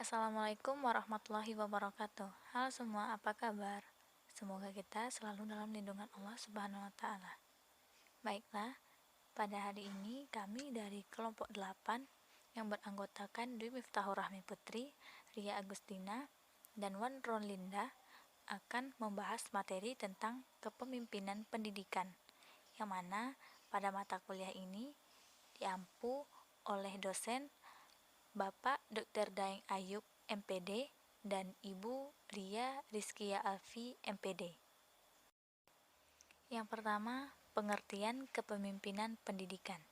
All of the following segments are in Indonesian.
Assalamualaikum warahmatullahi wabarakatuh. Halo semua, apa kabar? Semoga kita selalu dalam lindungan Allah Subhanahu wa taala. Baiklah, pada hari ini kami dari kelompok 8 yang beranggotakan Dwi Miftahur Rahmi Putri, Ria Agustina, dan Wan Ronlinda akan membahas materi tentang kepemimpinan pendidikan, yang mana pada mata kuliah ini diampu oleh dosen Bapak Dr. Daeng Ayub, MPD, dan Ibu Ria Rizkia Alfi, MPD. Yang pertama, pengertian kepemimpinan pendidikan.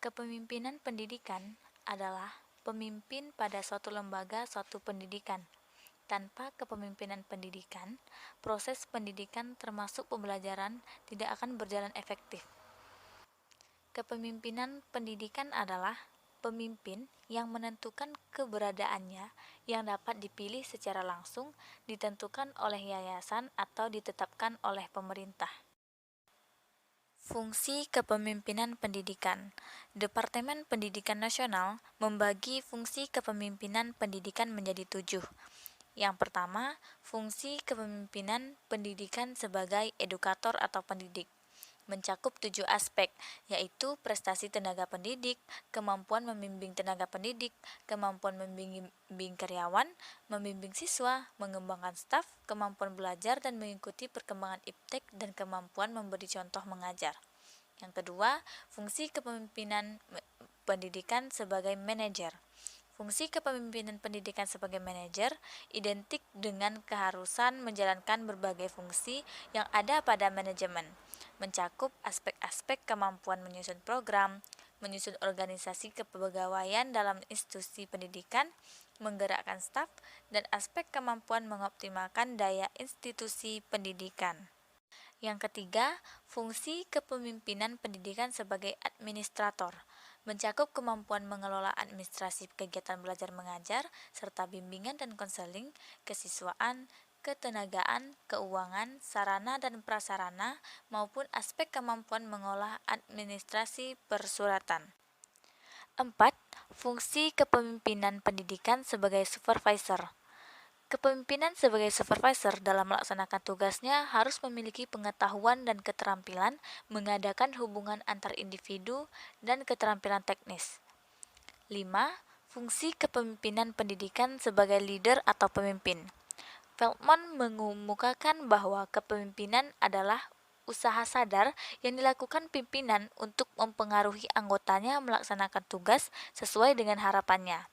Kepemimpinan pendidikan adalah pemimpin pada suatu lembaga suatu pendidikan. Tanpa kepemimpinan pendidikan, proses pendidikan termasuk pembelajaran tidak akan berjalan efektif. Kepemimpinan pendidikan adalah pemimpin yang menentukan keberadaannya yang dapat dipilih secara langsung, ditentukan oleh yayasan atau ditetapkan oleh pemerintah. Fungsi kepemimpinan pendidikan. Departemen Pendidikan Nasional membagi fungsi kepemimpinan pendidikan menjadi 7. Yang pertama, fungsi kepemimpinan pendidikan sebagai edukator atau pendidik. Mencakup 7 aspek, yaitu prestasi tenaga pendidik, kemampuan membimbing tenaga pendidik, kemampuan membimbing karyawan, membimbing siswa, mengembangkan staf, kemampuan belajar dan mengikuti perkembangan iptek, dan kemampuan memberi contoh mengajar. Yang kedua, fungsi kepemimpinan pendidikan sebagai manajer. Fungsi kepemimpinan pendidikan sebagai manajer identik dengan keharusan menjalankan berbagai fungsi yang ada pada manajemen, mencakup aspek-aspek kemampuan menyusun program, menyusun organisasi kepegawaian dalam institusi pendidikan, menggerakkan staf, dan aspek kemampuan mengoptimalkan daya institusi pendidikan. Yang ketiga, fungsi kepemimpinan pendidikan sebagai administrator, mencakup kemampuan mengelola administrasi kegiatan belajar mengajar, serta bimbingan dan konseling, kesiswaan, ketenagaan, keuangan, sarana dan prasarana, maupun aspek kemampuan mengolah administrasi persuratan. 4. Fungsi kepemimpinan pendidikan sebagai supervisor. Kepemimpinan sebagai supervisor dalam melaksanakan tugasnya harus memiliki pengetahuan dan keterampilan mengadakan hubungan antar individu dan keterampilan teknis. 5. Fungsi kepemimpinan pendidikan sebagai leader atau pemimpin. Feldman mengemukakan bahwa kepemimpinan adalah usaha sadar yang dilakukan pimpinan untuk mempengaruhi anggotanya melaksanakan tugas sesuai dengan harapannya.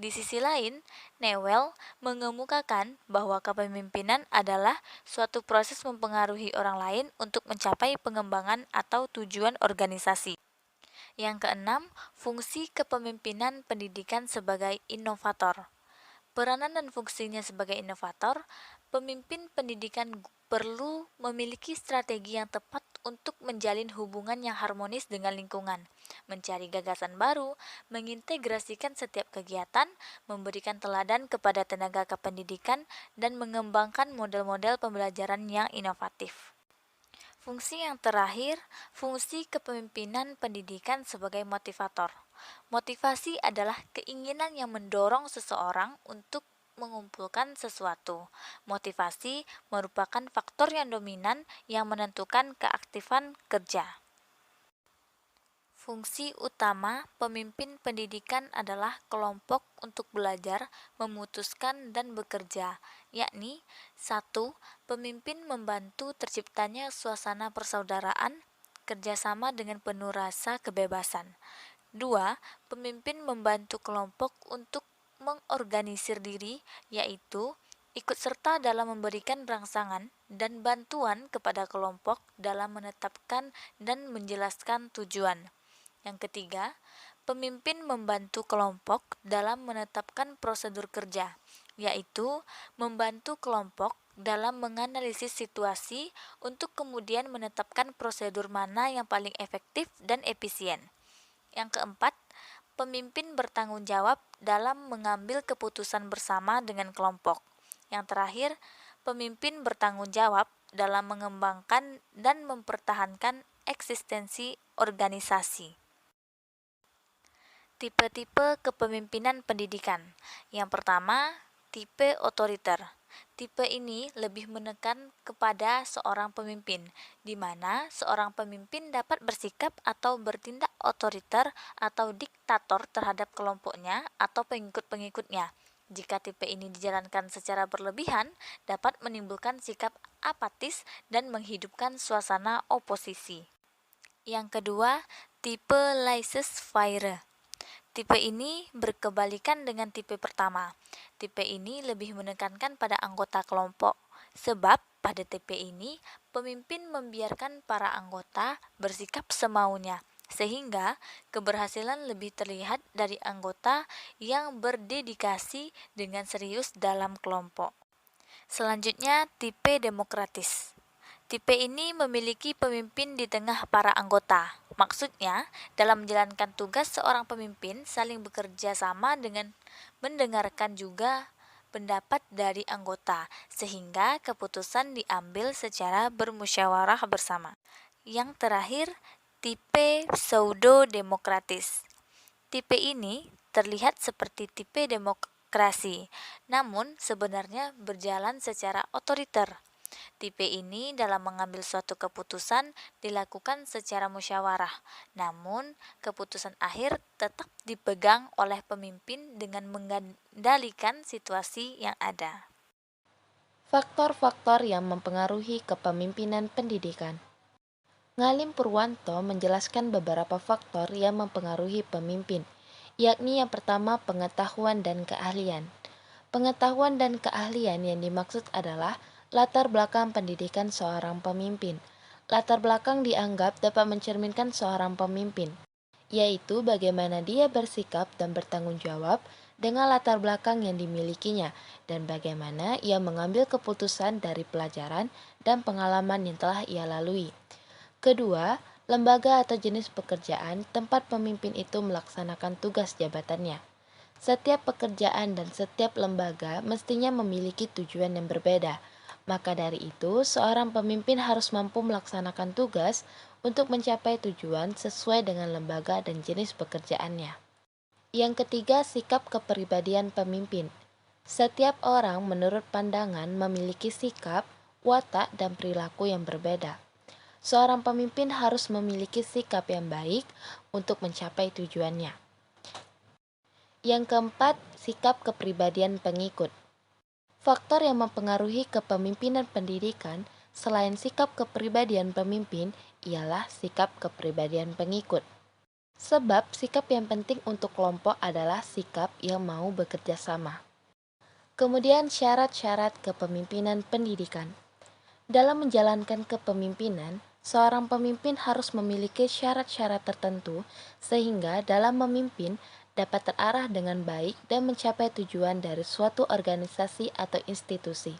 Di sisi lain, Newell mengemukakan bahwa kepemimpinan adalah suatu proses mempengaruhi orang lain untuk mencapai pengembangan atau tujuan organisasi. Yang keenam, fungsi kepemimpinan pendidikan sebagai inovator. Peranan dan fungsinya sebagai inovator, pemimpin pendidikan perlu memiliki strategi yang tepat untuk menjalin hubungan yang harmonis dengan lingkungan, mencari gagasan baru, mengintegrasikan setiap kegiatan, memberikan teladan kepada tenaga kependidikan, dan mengembangkan model-model pembelajaran yang inovatif. Fungsi yang terakhir, fungsi kepemimpinan pendidikan sebagai motivator. Motivasi adalah keinginan yang mendorong seseorang untuk mengumpulkan sesuatu. Motivasi merupakan faktor yang dominan yang menentukan keaktifan kerja. Fungsi utama pemimpin pendidikan adalah kelompok untuk belajar, memutuskan, dan bekerja, yakni 1. Pemimpin membantu terciptanya suasana persaudaraan, kerjasama dengan penuh rasa kebebasan. 2. Pemimpin membantu kelompok untuk mengorganisir diri, yaitu ikut serta dalam memberikan rangsangan dan bantuan kepada kelompok dalam menetapkan dan menjelaskan tujuan. Yang ketiga, pemimpin membantu kelompok dalam menetapkan prosedur kerja, yaitu membantu kelompok dalam menganalisis situasi untuk kemudian menetapkan prosedur mana yang paling efektif dan efisien. Yang keempat, pemimpin bertanggung jawab dalam mengambil keputusan bersama dengan kelompok. Yang terakhir, pemimpin bertanggung jawab dalam mengembangkan dan mempertahankan eksistensi organisasi. Tipe-tipe kepemimpinan pendidikan. Yang pertama, tipe otoriter. Tipe ini lebih menekan kepada seorang pemimpin, di mana seorang pemimpin dapat bersikap atau bertindak otoriter atau diktator terhadap kelompoknya atau pengikut-pengikutnya. Jika tipe ini dijalankan secara berlebihan, dapat menimbulkan sikap apatis dan menghidupkan suasana oposisi. Yang kedua, tipe laissez-faire. Tipe ini berkebalikan dengan tipe pertama. Tipe ini lebih menekankan pada anggota kelompok, sebab pada tipe ini pemimpin membiarkan para anggota bersikap semaunya, sehingga keberhasilan lebih terlihat dari anggota yang berdedikasi dengan serius dalam kelompok. Selanjutnya, tipe demokratis. Tipe ini memiliki pemimpin di tengah para anggota. Maksudnya, dalam menjalankan tugas seorang pemimpin saling bekerja sama dengan mendengarkan juga pendapat dari anggota, sehingga keputusan diambil secara bermusyawarah bersama. Yang terakhir, tipe pseudo-demokratis. Tipe ini terlihat seperti tipe demokrasi, namun sebenarnya berjalan secara otoriter. Tipe ini dalam mengambil suatu keputusan dilakukan secara musyawarah, namun keputusan akhir tetap dipegang oleh pemimpin dengan mengendalikan situasi yang ada. Faktor-faktor yang mempengaruhi kepemimpinan pendidikan. Ngalim Purwanto menjelaskan beberapa faktor yang mempengaruhi pemimpin, yakni yang pertama pengetahuan dan keahlian. Pengetahuan dan keahlian yang dimaksud adalah latar belakang pendidikan seorang pemimpin. Latar belakang dianggap dapat mencerminkan seorang pemimpin, yaitu bagaimana dia bersikap dan bertanggung jawab dengan latar belakang yang dimilikinya dan bagaimana ia mengambil keputusan dari pelajaran dan pengalaman yang telah ia lalui. Kedua, lembaga atau jenis pekerjaan tempat pemimpin itu melaksanakan tugas jabatannya. Setiap pekerjaan dan setiap lembaga mestinya memiliki tujuan yang berbeda. Maka dari itu, seorang pemimpin harus mampu melaksanakan tugas untuk mencapai tujuan sesuai dengan lembaga dan jenis pekerjaannya. Yang ketiga, sikap kepribadian pemimpin. Setiap orang menurut pandangan memiliki sikap, watak, dan perilaku yang berbeda. Seorang pemimpin harus memiliki sikap yang baik untuk mencapai tujuannya. Yang keempat, sikap kepribadian pengikut. Faktor yang mempengaruhi kepemimpinan pendidikan selain sikap kepribadian pemimpin ialah sikap kepribadian pengikut. Sebab sikap yang penting untuk kelompok adalah sikap yang mau bekerja sama. Kemudian syarat-syarat kepemimpinan pendidikan. Dalam menjalankan kepemimpinan, seorang pemimpin harus memiliki syarat-syarat tertentu sehingga dalam memimpin dapat terarah dengan baik dan mencapai tujuan dari suatu organisasi atau institusi.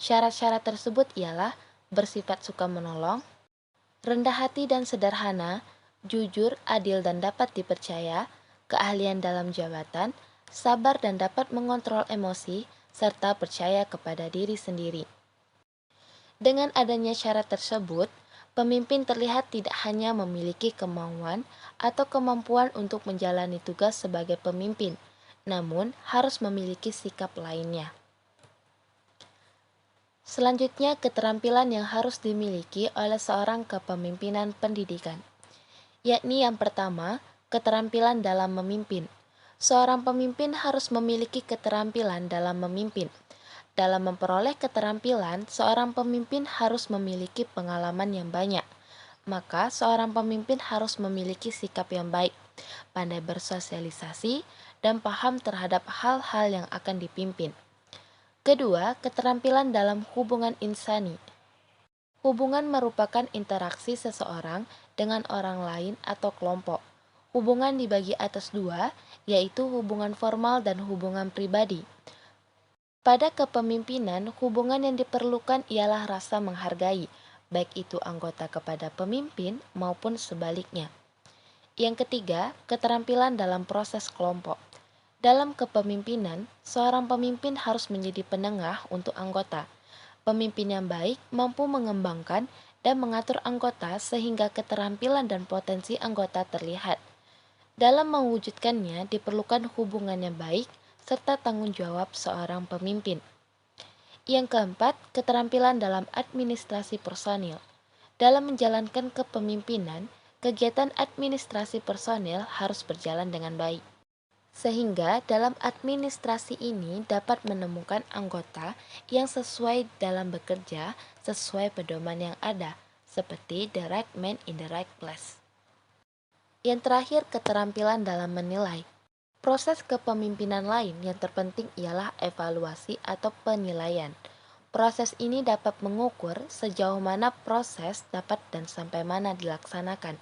Syarat-syarat tersebut ialah bersifat suka menolong, rendah hati dan sederhana, jujur, adil dan dapat dipercaya, keahlian dalam jabatan, sabar dan dapat mengontrol emosi, serta percaya kepada diri sendiri. Dengan adanya syarat tersebut, pemimpin terlihat tidak hanya memiliki kemauan atau kemampuan untuk menjalani tugas sebagai pemimpin, namun harus memiliki sikap lainnya. Selanjutnya, keterampilan yang harus dimiliki oleh seorang kepemimpinan pendidikan, yakni yang pertama, keterampilan dalam memimpin. Seorang pemimpin harus memiliki keterampilan dalam memimpin. Dalam memperoleh keterampilan, seorang pemimpin harus memiliki pengalaman yang banyak. Maka, seorang pemimpin harus memiliki sikap yang baik, pandai bersosialisasi, dan paham terhadap hal-hal yang akan dipimpin. Kedua, keterampilan dalam hubungan insani. Hubungan merupakan interaksi seseorang dengan orang lain atau kelompok. Hubungan dibagi atas dua, yaitu hubungan formal dan hubungan pribadi. Pada kepemimpinan, hubungan yang diperlukan ialah rasa menghargai, baik itu anggota kepada pemimpin maupun sebaliknya. Yang ketiga, keterampilan dalam proses kelompok. Dalam kepemimpinan, seorang pemimpin harus menjadi penengah untuk anggota. Pemimpin yang baik mampu mengembangkan dan mengatur anggota sehingga keterampilan dan potensi anggota terlihat. Dalam mewujudkannya diperlukan hubungan yang baik serta tanggung jawab seorang pemimpin. Yang keempat, keterampilan dalam administrasi personil. Dalam menjalankan kepemimpinan, kegiatan administrasi personil harus berjalan dengan baik. Sehingga dalam administrasi ini dapat menemukan anggota yang sesuai dalam bekerja sesuai pedoman yang ada, seperti the right man in the right place. Yang terakhir, keterampilan dalam menilai. Proses kepemimpinan lain yang terpenting ialah evaluasi atau penilaian. Proses ini dapat mengukur sejauh mana proses dapat dan sampai mana dilaksanakan.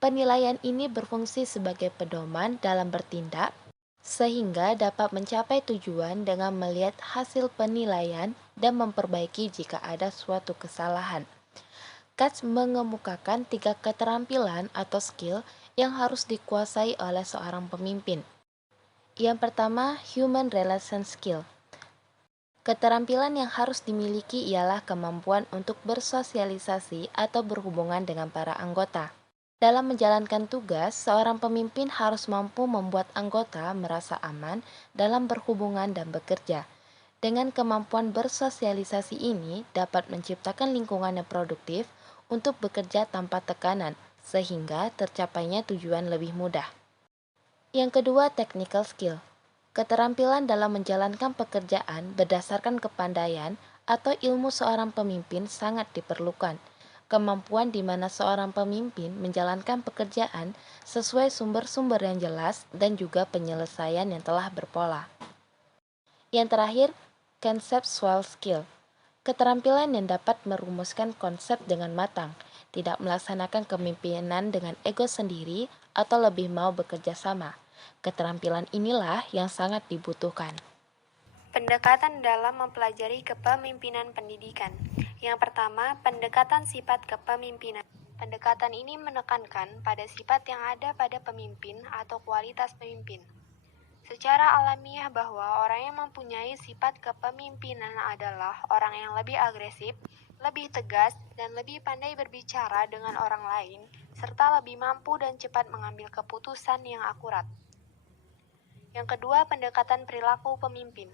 Penilaian ini berfungsi sebagai pedoman dalam bertindak, sehingga dapat mencapai tujuan dengan melihat hasil penilaian dan memperbaiki jika ada suatu kesalahan. Katz mengemukakan 3 keterampilan atau skill yang harus dikuasai oleh seorang pemimpin. Yang pertama, human relation skill. Keterampilan yang harus dimiliki ialah kemampuan untuk bersosialisasi atau berhubungan dengan para anggota. Dalam menjalankan tugas, seorang pemimpin harus mampu membuat anggota merasa aman dalam berhubungan dan bekerja. Dengan kemampuan bersosialisasi ini dapat menciptakan lingkungan yang produktif untuk bekerja tanpa tekanan, sehingga tercapainya tujuan lebih mudah. Yang kedua, technical skill. Keterampilan dalam menjalankan pekerjaan berdasarkan kepandaian atau ilmu seorang pemimpin sangat diperlukan. Kemampuan di mana seorang pemimpin menjalankan pekerjaan sesuai sumber-sumber yang jelas dan juga penyelesaian yang telah berpola. Yang terakhir, conceptual skill. Keterampilan yang dapat merumuskan konsep dengan matang, tidak melaksanakan kepemimpinan dengan ego sendiri atau lebih mau bekerja sama. Keterampilan inilah yang sangat dibutuhkan. Pendekatan dalam mempelajari kepemimpinan pendidikan. Yang pertama, pendekatan sifat kepemimpinan. Pendekatan ini menekankan pada sifat yang ada pada pemimpin atau kualitas pemimpin. Secara alamiah bahwa orang yang mempunyai sifat kepemimpinan adalah orang yang lebih agresif, lebih tegas, dan lebih pandai berbicara dengan orang lain, serta lebih mampu dan cepat mengambil keputusan yang akurat. Yang kedua, pendekatan perilaku pemimpin.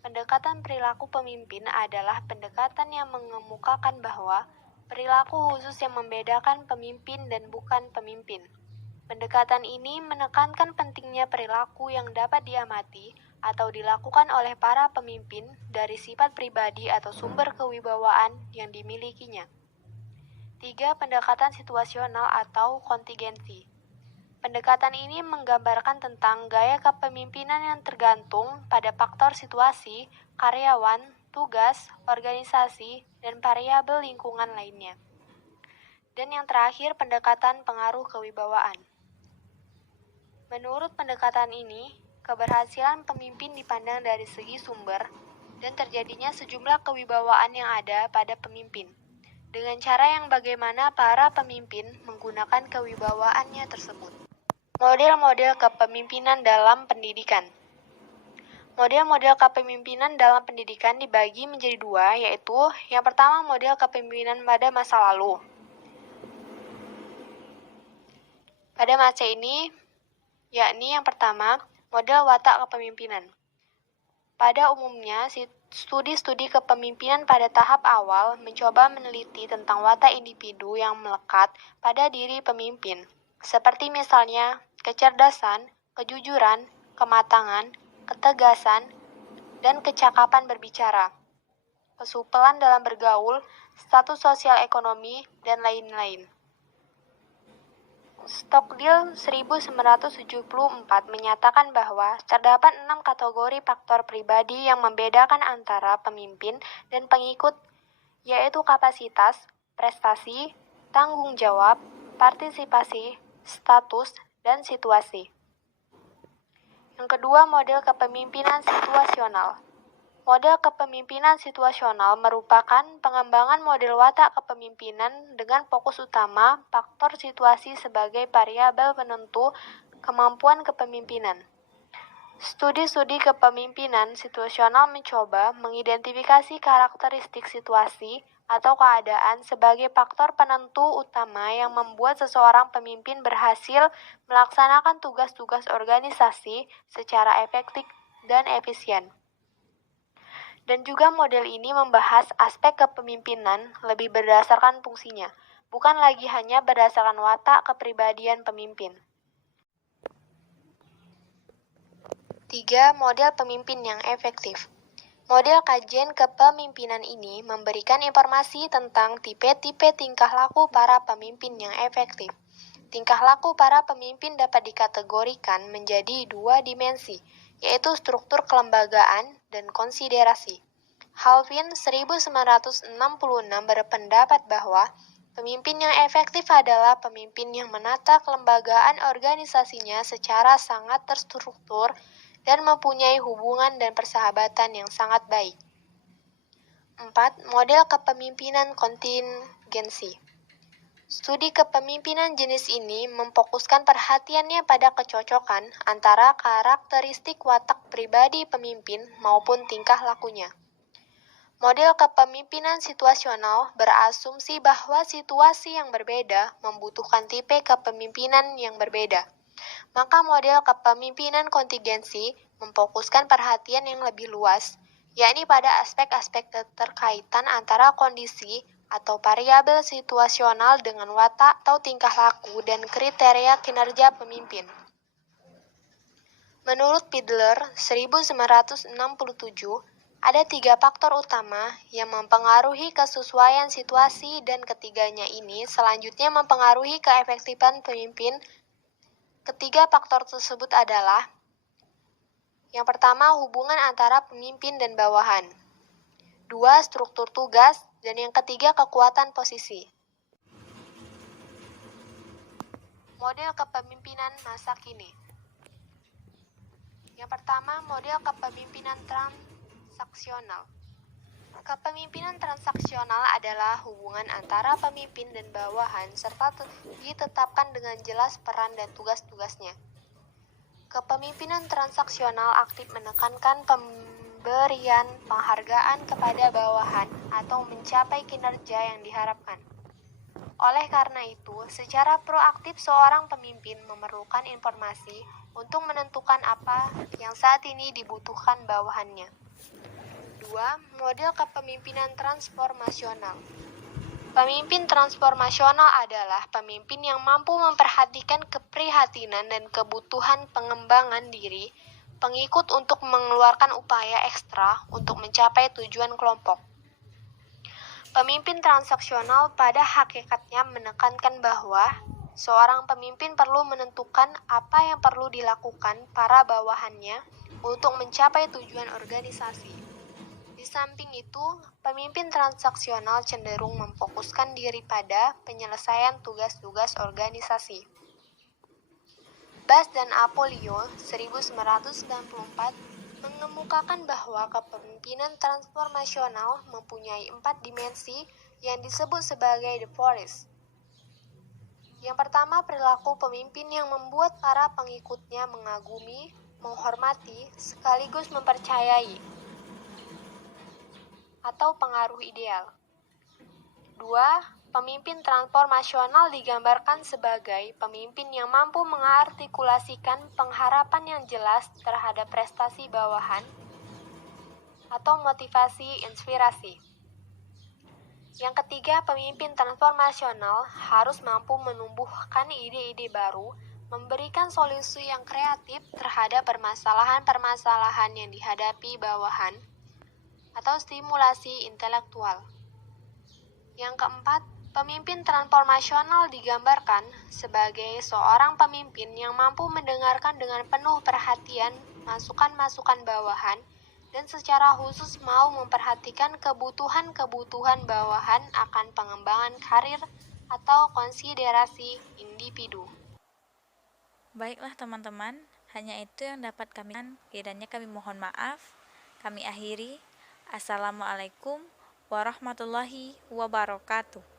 Pendekatan perilaku pemimpin adalah pendekatan yang mengemukakan bahwa perilaku khusus yang membedakan pemimpin dan bukan pemimpin. Pendekatan ini menekankan pentingnya perilaku yang dapat diamati atau dilakukan oleh para pemimpin dari sifat pribadi atau sumber kewibawaan yang dimilikinya. 3. Pendekatan situasional atau kontingensi. Pendekatan ini menggambarkan tentang gaya kepemimpinan yang tergantung pada faktor situasi, karyawan, tugas, organisasi, dan variabel lingkungan lainnya. Dan yang terakhir, pendekatan pengaruh kewibawaan. Menurut pendekatan ini, keberhasilan pemimpin dipandang dari segi sumber dan terjadinya sejumlah kewibawaan yang ada pada pemimpin, dengan cara yang bagaimana para pemimpin menggunakan kewibawaannya tersebut. Model-model kepemimpinan dalam pendidikan. Model-model kepemimpinan dalam pendidikan dibagi menjadi 2, yaitu yang pertama model kepemimpinan pada masa lalu. Pada masa ini, yakni yang pertama, model watak kepemimpinan. Pada umumnya, studi-studi kepemimpinan pada tahap awal mencoba meneliti tentang watak individu yang melekat pada diri pemimpin, seperti misalnya kecerdasan, kejujuran, kematangan, ketegasan, dan kecakapan berbicara, kesupelan dalam bergaul, status sosial ekonomi, dan lain-lain. Stockdale 1974 menyatakan bahwa terdapat 6 kategori faktor pribadi yang membedakan antara pemimpin dan pengikut, yaitu kapasitas, prestasi, tanggung jawab, partisipasi, status, dan situasi. Yang kedua, model kepemimpinan situasional. Model kepemimpinan situasional merupakan pengembangan model watak kepemimpinan dengan fokus utama faktor situasi sebagai variabel penentu kemampuan kepemimpinan. Studi-studi kepemimpinan situasional mencoba mengidentifikasi karakteristik situasi atau keadaan sebagai faktor penentu utama yang membuat seseorang pemimpin berhasil melaksanakan tugas-tugas organisasi secara efektif dan efisien. Dan juga model ini membahas aspek kepemimpinan lebih berdasarkan fungsinya, bukan lagi hanya berdasarkan watak kepribadian pemimpin. 3. Model pemimpin yang efektif. Model kajian kepemimpinan ini memberikan informasi tentang tipe-tipe tingkah laku para pemimpin yang efektif. Tingkah laku para pemimpin dapat dikategorikan menjadi 2 dimensi, yaitu struktur kelembagaan dan konsiderasi. Halvin 1966 berpendapat bahwa pemimpin yang efektif adalah pemimpin yang menata kelembagaan organisasinya secara sangat terstruktur dan mempunyai hubungan dan persahabatan yang sangat baik. 4. Model kepemimpinan kontingensi. Studi kepemimpinan jenis ini memfokuskan perhatiannya pada kecocokan antara karakteristik watak pribadi pemimpin maupun tingkah lakunya. Model kepemimpinan situasional berasumsi bahwa situasi yang berbeda membutuhkan tipe kepemimpinan yang berbeda. Maka model kepemimpinan kontingensi memfokuskan perhatian yang lebih luas, yakni pada aspek-aspek keterkaitan antara kondisi atau variabel situasional dengan watak atau tingkah laku dan kriteria kinerja pemimpin. Menurut Fiedler 1967, ada 3 faktor utama yang mempengaruhi kesesuaian situasi dan ketiganya ini selanjutnya mempengaruhi keefektifan pemimpin. Ketiga faktor tersebut adalah: yang pertama, hubungan antara pemimpin dan bawahan. 2. Struktur tugas. Dan yang ketiga, kekuatan posisi. Model kepemimpinan masa kini. Yang pertama, model kepemimpinan transaksional. Kepemimpinan transaksional adalah hubungan antara pemimpin dan bawahan serta ditetapkan dengan jelas peran dan tugas-tugasnya. Kepemimpinan transaksional aktif menekankan pemberian penghargaan kepada bawahan atau mencapai kinerja yang diharapkan. Oleh karena itu, secara proaktif seorang pemimpin memerlukan informasi untuk menentukan apa yang saat ini dibutuhkan bawahannya. 2. Model kepemimpinan transformasional. Pemimpin transformasional adalah pemimpin yang mampu memperhatikan keprihatinan dan kebutuhan pengembangan diri pengikut untuk mengeluarkan upaya ekstra untuk mencapai tujuan kelompok. Pemimpin transaksional pada hakikatnya menekankan bahwa seorang pemimpin perlu menentukan apa yang perlu dilakukan para bawahannya untuk mencapai tujuan organisasi. Di samping itu, pemimpin transaksional cenderung memfokuskan diri pada penyelesaian tugas-tugas organisasi. Bass dan Apollio 1994 mengemukakan bahwa kepemimpinan transformasional mempunyai 4 dimensi yang disebut sebagai the forest. Yang pertama, perilaku pemimpin yang membuat para pengikutnya mengagumi, menghormati, sekaligus mempercayai, atau pengaruh ideal. 2. Pemimpin transformasional digambarkan sebagai pemimpin yang mampu mengartikulasikan pengharapan yang jelas terhadap prestasi bawahan atau motivasi inspirasi. Yang ketiga, pemimpin transformasional harus mampu menumbuhkan ide-ide baru, memberikan solusi yang kreatif terhadap permasalahan-permasalahan yang dihadapi bawahan, atau stimulasi intelektual. Yang keempat, pemimpin transformasional digambarkan sebagai seorang pemimpin yang mampu mendengarkan dengan penuh perhatian masukan-masukan bawahan dan secara khusus mau memperhatikan kebutuhan-kebutuhan bawahan akan pengembangan karir atau konsiderasi individu. Baiklah teman-teman, hanya itu yang dapat kami sampaikan. Kiranya kami mohon maaf. Kami akhiri. Assalamualaikum warahmatullahi wabarakatuh.